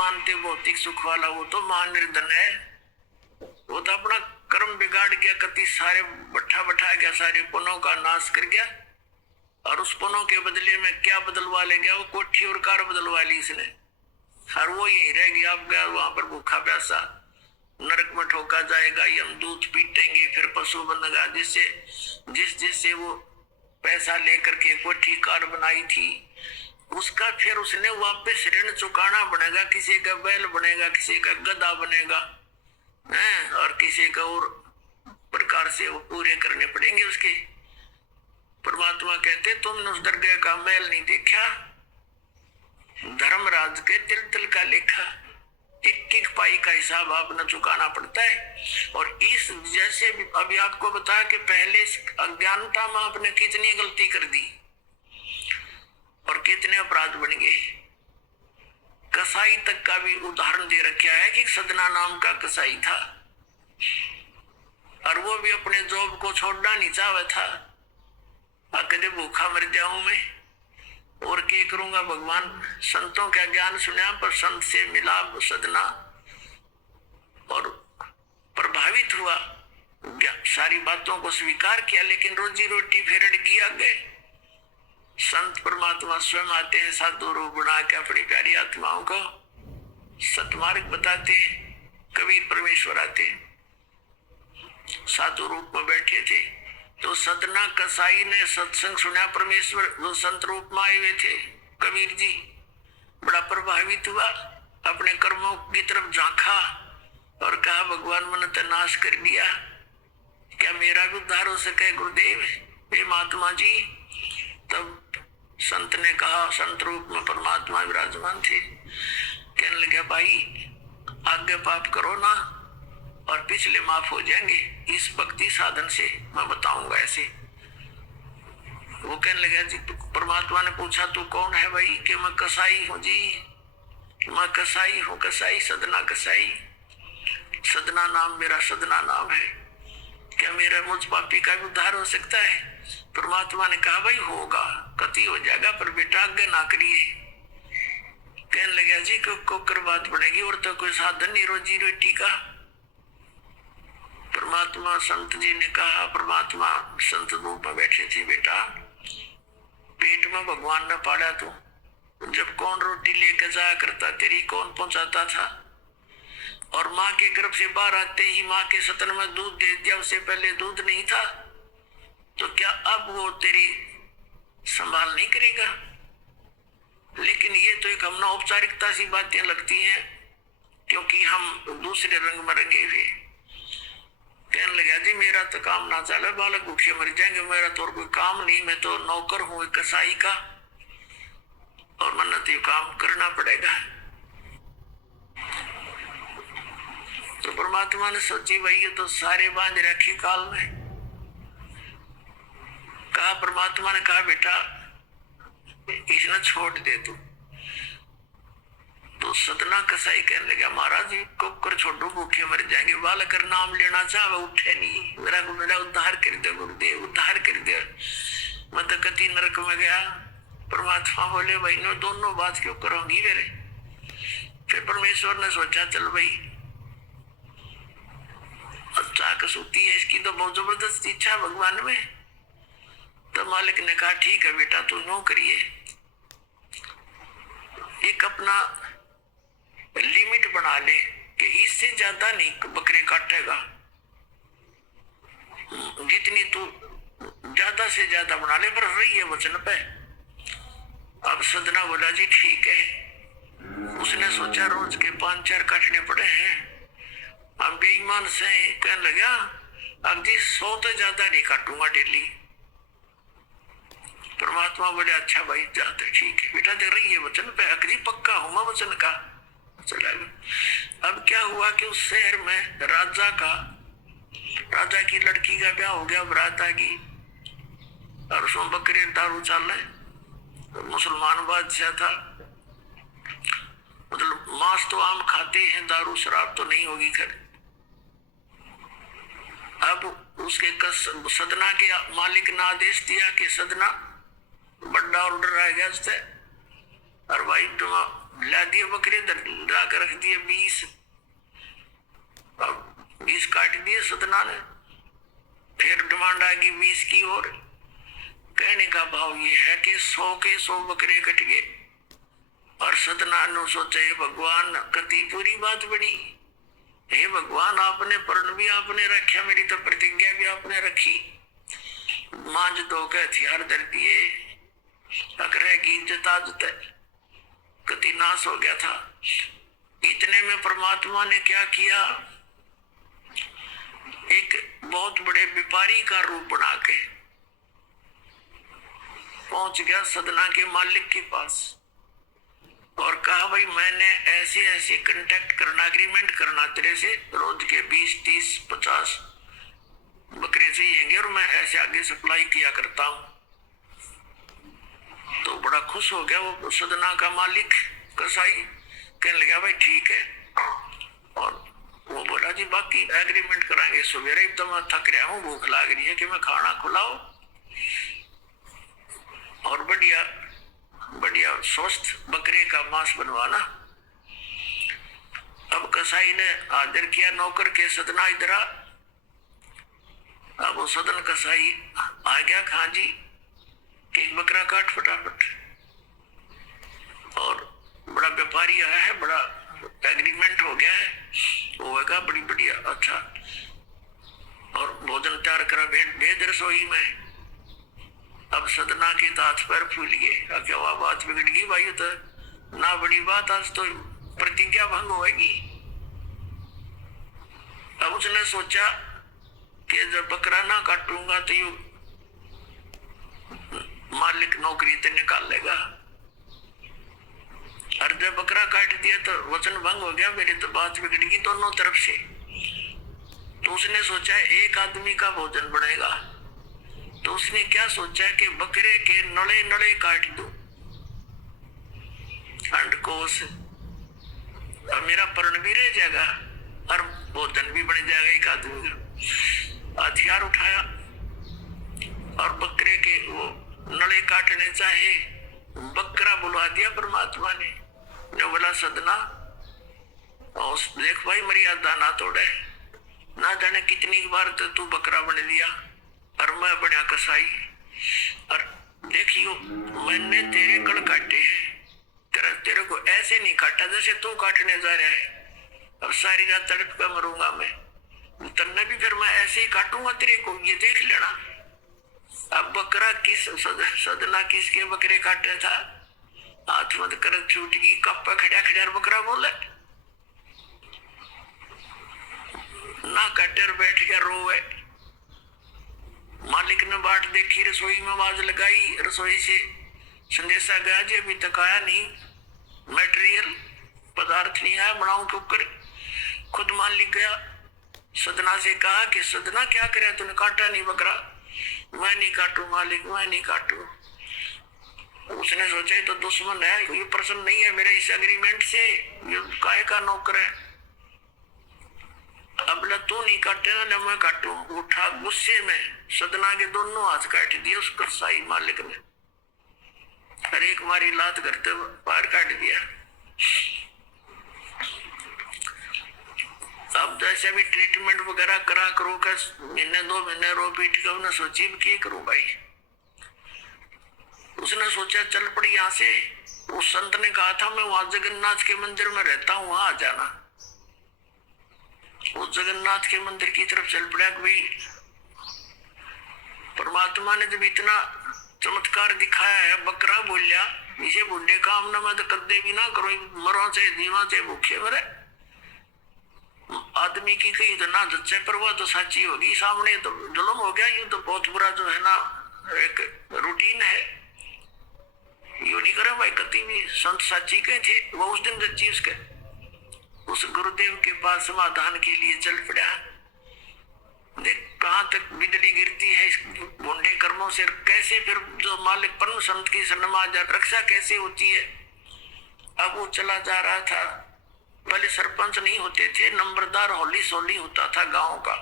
मानते भौतिक सुख वाला, वो तो महानिर्धन है। वो तो अपना कर्म बिगाड़ गया, कति सारे बैठा गया, सारे पुनों का नाश कर गया, और उस पुनों के बदले में क्या बदलवा ले गया? वो कोठी और कार बदलवा ली इसने, और वो यही रह गया। अब गया वहां पर भूखा प्यासा, नरक में ठोका जाएगा, यमदूत पीटेंगे, फिर पशु बनेगा। जिससे वो पैसा लेकर के कोठी कार बनाई थी, उसका फिर उसने वापस ऋण चुकाना बनेगा। किसी का बैल बनेगा, किसी का गधा बनेगा, और किसी का और प्रकार से वो पूरे करने पड़ेंगे उसके। परमात्मा कहते तुमने उस दरगाह का मैल नहीं देखा, धर्मराज के तिल तिल का लेखा, एक एक पाई का हिसाब आपने चुकाना पड़ता है। और इस जैसे अभी आपको बताया कि पहले अज्ञानता में आपने कितनी गलती कर दी और कितने अपराध बन गए। कसाई तक का भी उदाहरण दे रखा है कि सदना नाम का कसाई था, और वो भी अपने जॉब को छोड़ना नहीं चाहता था। कदे भूखा मर जाऊं मैं और क्या करूंगा? भगवान संतों का ज्ञान सुना, पर संत से मिला सदना और प्रभावित हुआ, सारी बातों को स्वीकार किया, लेकिन रोजी रोटी फिर अड़की आ गए। संत परमात्मा स्वयं आते हैं, साधु रूप बना के अपनी प्यारी आत्माओं को सतमार्ग बताते हैं। कबीर परमेश्वर आते साधु रूप में बैठे थे, तो सदना कसाई ने सत्संग सुना, परमेश्वर वो संत रूप में आए हुए थे। कबीर जी बड़ा प्रभावित हुआ, अपने कर्मों की तरफ झांका और कहा भगवान मन तो नाश कर दिया, क्या मेरा भी उद्धार हो सके गुरुदेव, हे महात्मा जी? तब संत ने कहा, संत रूप में परमात्मा विराजमान थे, कहने लगे भाई आगे पाप करो ना और पिछले माफ हो जाएंगे इस भक्ति साधन से, मैं बताऊंगा ऐसे। वो कहने लगा जी, परमात्मा ने पूछा तू कौन है भाई? कि मैं कसाई हूँ जी, मैं कसाई हूँ, कसाई सदना कसाई, सदना नाम मेरा सदना नाम है, क्या मेरा मुझ पापी का भी उद्धार हो सकता है? परमात्मा ने कहा भाई होगा, कति हो जाएगा, पर बेटा आगे ना करिए। कहने लगा जी को कर बात पड़ेगी, और तो कोई साधन नहीं रोजी रोटी का। परमात्मा संत जी ने कहा, परमात्मा संत रूप में बैठे थे, बेटा पेट में भगवान ने पाला तू, जब कौन रोटी लेकर जाया करता, तेरी कौन पहुंचाता था? और माँ के गर्भ से बाहर आते ही माँ के सतन में दूध दे दिया, उससे पहले दूध नहीं था, तो क्या अब वो तेरी संभाल नहीं करेगा? लेकिन ये तो एक हमने औपचारिकता सी बातें लगती हैं, क्योंकि हम दूसरे रंग में रंगे हुए। कहने लगा जी मेरा तो काम ना चले, बालक भूखे मर जाएंगे, मेरा तो और कोई काम नहीं, मैं तो नौकर हूँ कसाई का, और मन तो काम करना पड़ेगा। तो परमात्मा ने सोची भाई ये तो सारे बांध रखी काल में। कहा, परमात्मा ने कहा बेटा इसने छोड़ दे तू। तो सदना कसाई कहने लगा महाराज जी कुकर छोड़ो, भूखे मर जाएंगे, बालक नाम लेना चाहे उठे नहीं, मेरा उद्धार कर दे गुरुदेव, उद्धार कर दे, मैं तो कति नरक में गया। परमात्मा बोले भाई नो दोनों बात क्यों करोगी मेरे? फिर परमेश्वर ने सोचा चल भाई अच्छा कसूती है इसकी, तो बहुत जबरदस्त इच्छा भगवान में। तो मालिक ने कहा ठीक है बेटा तू नो करिए, एक अपना लिमिट बना ले कि इससे ज्यादा नहीं बकरे काटेगा, जितनी तू ज्यादा से ज्यादा बना ले, पर रही है वचन पे। अब सदना बोला जी ठीक है। उसने सोचा रोज के 5-4 काटने पड़े हैं, अब बेईमान से कहने लगा अब जी 100 तो ज्यादा नहीं काटूंगा डेली। परमात्मा बोले अच्छा भाई जाते ठीक है बेटा, देख रही है वचन पे, अकरी पक्का हूं मैं वचन का। चला गया। अब क्या हुआ कि उस शहर में राजा की लड़की का ब्याह हो गया, बारात आ गई, और उसमें बकरे दारू चल रहे, तो मुसलमान बादशाह था, मतलब मांस तो आम खाते हैं, दारू शराब तो नहीं होगी घर। अब उसके सदना के मालिक ने आदेश दिया कि सदना बड़ा ऑर्डर आ गया उससे, और भाई तुम ला दिए बकरे, ला कर रख दिए 20। अब 20 काट दिए सदना ने। फिर डिमांड आ गई 20 की और। कहने का भाव ये है कि 100 के 100 बकरे कट गए। और सदना ने सोचा हे भगवान, कति पूरी बात बड़ी। हे भगवान, आपने प्रण भी आपने रखा, मेरी तो प्रतिज्ञा भी आपने रखी। मांझ दो के हथियार धर दिए, अकरे की इज्जत आदत है, कति नाश हो गया था। इतने में परमात्मा ने क्या किया, एक बहुत बड़े व्यापारी का रूप बना के पहुंच गया सदना के मालिक के पास और कहा भाई मैंने ऐसे ऐसे कांटेक्ट करना, एग्रीमेंट करना तेरे से, रोज के 20, 30, 50 बकरे चाहिए और मैं ऐसे आगे सप्लाई किया करता हूं। तो बड़ा खुश हो गया वो सदना का मालिक कसाई, कहने लगा भाई ठीक है। और वो बोला जी बाकी एग्रीमेंट कराएंगे, सवेरे ही तो मैं थक रहा हूँ, भूख लग रही है कि मैं खाना खिलाओ और बढ़िया बढ़िया स्वस्थ बकरे का मांस बनवाना। अब कसाई ने आदर किया नौकर के, सदना इधर आ। अब वो सदन कसाई आ गया, खां जी कि बकरा काट फटाफट। और बड़ा व्यापारी आया है, बड़ा एग्रीमेंट हो गया है, वो होगा बड़ी बढ़िया अच्छा। और भोजन तैयार करा, भेद रसोई में। अब सदना के हाथ पैर फूल गए, क्या वह बात बिगड़ गई भाई, तो ना बड़ी बात, आज तो प्रतिज्ञा भंग होगी। अब उसने सोचा कि जब बकरा ना काटूंगा तो यू मालिक नौकरी से निकाल लेगा, और जब बकरा काट दिया तो वचन भंग हो गया, मेरी तो बात बिगड़ गई दोनों तरफ से। तो उसने सोचा एक आदमी का भोजन बनेगा, तो उसने क्या सोचा कि बकरे के नड़े नड़े काट दूं अंडकोश, और मेरा पर्ण भी रह जाएगा और भोजन भी बन जाएगा एक आदमी का। हथियार उठाया और बकरे के वो नड़े काटने चाहे, बकरा बुलवा दिया परमात्मा ने। जो बोला सदना और देख भाई मर्यादा ना तोड़े, ना जाने कितनी बार तो तू बकरा बन लिया और मैं बड़ा कसाई, और देखियो मैंने तेरे कड़ काटे हैं, तेरे को ऐसे नहीं काटा जैसे तू काटने जा रहा है। अब सारी रात तड़प कर मरूंगा मैं, तन्ने भी फिर मैं ऐसे ही काटूंगा तेरे को, ये देख लेना। अब बकरा किस सदना किसके बकरे काटे था, हाथ मत कर छूट गई, कप्पा खड़ा खड़ा बकरा बोले ना कटर बैठ गया रोवे। मालिक ने बाट देखी, रसोई में आवाज लगाई, रसोई से संदेशा गया जी अभी तक आया नहीं, मटेरियल पदार्थ नहीं आया, बनाऊं क्यों करे। खुद मालिक गया, सदना से कहा कि सदना क्या करे, तूने काटा नहीं बकरा। मैं नहीं काटू मालिक, मैं नहीं काटू। उसने सोचा तो दुश्मन है, ये प्रसन्न नहीं है मेरे इस एग्रीमेंट से, ये काहे का नौकर है। अब तू नहीं काटे ना मैं काटू। उठा गुस्से में सदना के दोनों हाथ काट दिए उस कसाई मालिक ने, हर एक मारी लात करते पार काट दिया। अब जैसे भी ट्रीटमेंट वगैरह करा करो का, महीने 2 महीने रो पीट के उन्हें सोची की करूं भाई। उसने सोचा चल पड़ी यहाँ से, उस संत ने कहा था मैं वहां जगन्नाथ के मंदिर में रहता हूँ, वहां आ जाना। उस जगन्नाथ के मंदिर की तरफ चल पड़ा। कोई परमात्मा ने जब इतना चमत्कार दिखाया है, बकरा बोलिया इसे बुढ़े काम ना मैं तो कदे भी ना करो, मरो चाहे दीवा चाहे भूखे मरे। आदमी की कही तो ना जच्चे पर वह तो सच्ची होगी, सामने तो जुल्म हो गया। ये तो बहुत बुरा जो है ना एक रूटीन है, यू नहीं करे भाई। कति भी संत साची के थे, वो उस दिन जच्ची उसके उस गुरुदेव के पास समाधान के लिए चल पड़ा। देख कहां तक बिजली गिरती है इस गुंडे कर्मों से, कैसे फिर जो मालिक परम संत की सन्मा रक्षा कैसे होती है। अब वो चला जा रहा था, पहले सरपंच नहीं होते थे, नंबरदार होली सोली होता था गांव का,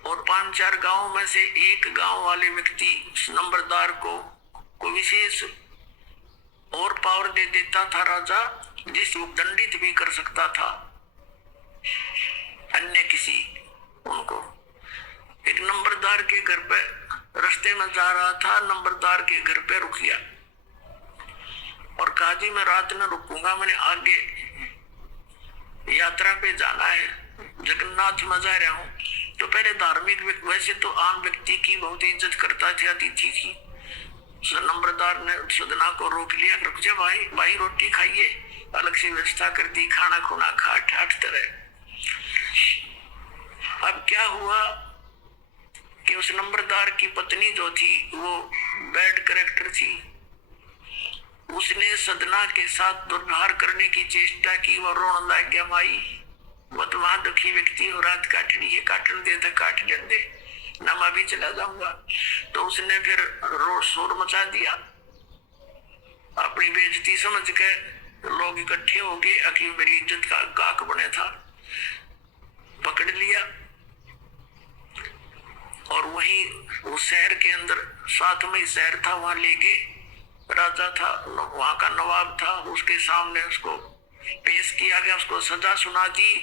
और 5-4 गांव में से एक गांव वाले व्यक्ति उस नंबरदार को विशेष और पावर दे देता था राजा, जिसको दंडित भी कर सकता था अन्य किसी उनको। एक नंबरदार के घर पे रास्ते में जा रहा था, नंबरदार के घर पे रुक गया और कहा जी मैं रात में रुकूंगा, मैंने आगे यात्रा पे जाना है, जगन्नाथ में जा रहा हूँ। तो पहले धार्मिक, वैसे तो आम व्यक्ति की बहुत इज्जत करता था, अतिथि की। नंबरदार ने सदना को रोक लिया, रुक जा भाई, भाई रोटी खाइए, अलग से व्यवस्था कर दी, खाना खुना खा ठाठ तरह। अब क्या हुआ कि उस नंबरदार की पत्नी जो थी वो बैड कैरेक्टर थी, उसने सदना के साथ दुर्व्यवहार करने की चेष्टा की। वो रोने लग गया, माई वो तो वहां दुखी व्यक्ति हो, रात काटनी है, काटन दे तो काट दे ना, मैं भी चला जाऊंगा। तो उसने फिर रोड शोर मचा दिया, अपनी बेइज्जती समझ के लोग इकट्ठे हो गए, अकी मेरी इज्जत का गाक बने था, पकड़ लिया और वहीं उस शहर के अंदर, साथ में ही शहर था, वहां ले गए। राजा था, वहां का नवाब था, उसके सामने उसको पेश किया गया, उसको सजा सुना दी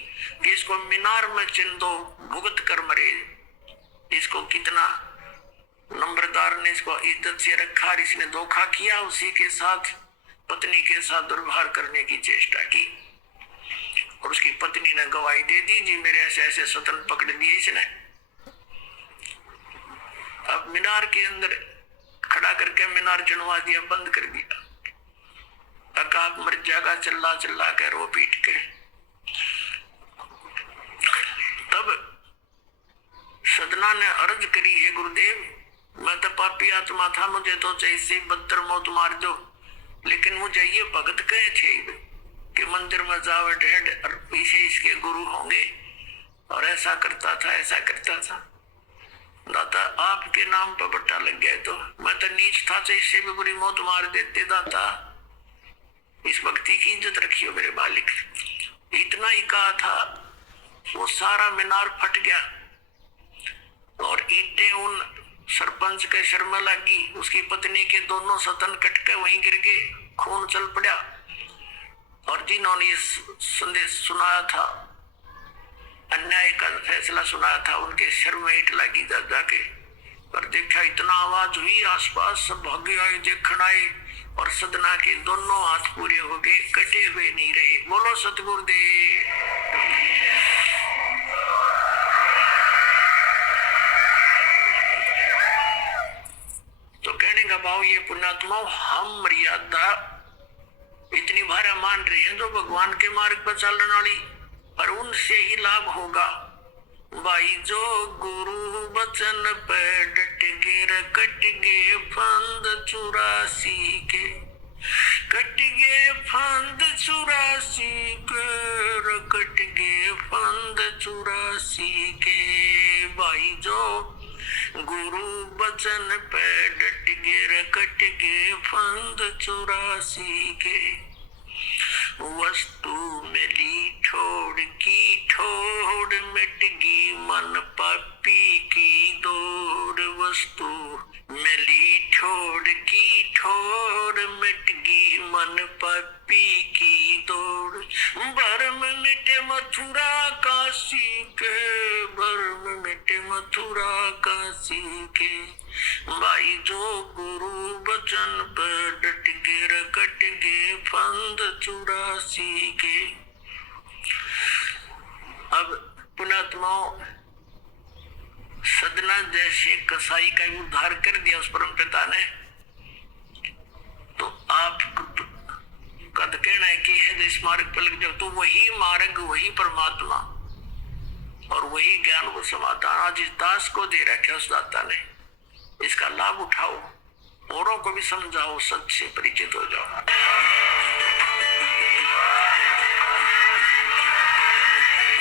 कि इसको मीनार में चिन दो, भुगत कर मरे। इसको कितना नंबरदार ने इसको इज्जत से रखा, इसने धोखा किया, उसी के साथ पत्नी के साथ दुर्व्यवहार करने की चेष्टा की और उसकी पत्नी ने गवाही दे दी, जी मेरे ऐसे ऐसे स्वतन पकड़ दिए इसने। अब मीनार के अंदर खड़ा करके मीनार चढ़वा दिया, बंद कर दिया। अकाक मर जाएगा, चिल्ला चिल्ला के रो पीट के। तब सदना ने अर्ज करी, है गुरुदेव मैं तो पापी आत्मा था, मुझे तो इससे बदतर मौत मार दो, लेकिन मुझे ये भगत कहे थे कि मंदिर में जाओ ढेड और पीछे इसके गुरु होंगे, और ऐसा करता था ऐसा करता था। दाता आपके नाम पर बट्टा लग गया, तो मैं तो नीच था, तो इससे भी बुरी मौत मार देते। दाता इस भक्ति की इज्जत रखियो मेरे मालिक। इतना ही कहा था, वो सारा मीनार फट गया और ईंटें उन सरपंच के सर में लगी, उसकी पत्नी के दोनों सतन कट के वहीं गिर गए, खून चल पड़ा। और जिन्होंने ये संदेश सुनाया था, अन्याय का फैसला सुनाया था, उनके सर में ईंट लगी जा जाके। पर देखा इतना आवाज हुई, आसपास सब भागे आए, देखण आए, और सदना के दोनों हाथ पूरे हो गए, कटे हुए नहीं रहे। बोलो सतगुरुदेव। तो कहने का भाव ये पुण्यात्माओं, हम मर्यादा इतनी भारा मान रहे हैं जो भगवान के मार्ग पर चलने वाली, और उनसे ही लाभ होगा। भाई जो गुरु बचन पे डट गे, कट गे फंद 84 के, कट गे फंद 84 के, कट गे फंद 84 के। भाई जो गुरु बचन पे डट गे, कट गे फंद 84 के। वस्तु मिली ठोड़ की ठोड़, मिटगी मन पापी की दौड़। वस्तु मिली ठोड़ की ठोड़, मिटगी मन पापी की दौड़। भरम मिटे मथुरा काशी के, भरम मिटे मथुरा काशी के। भाई जो गुरु बचन पर डट गे, कट गे फंद 84 के। अब पुण्यात्माओं, सदना जैसे कसाई का उद्धार कर दिया उस परम पिता ने, तो आप कद कहना है कि है जिस मार्ग पर लग जाओ, तो वही मार्ग, वही परमात्मा और वही ज्ञान वो समाधान आज इस दास को दे रखा उस दाता ने। इसका लाभ उठाओ, औरों को भी समझाओ, सच से परिचित हो जाओ।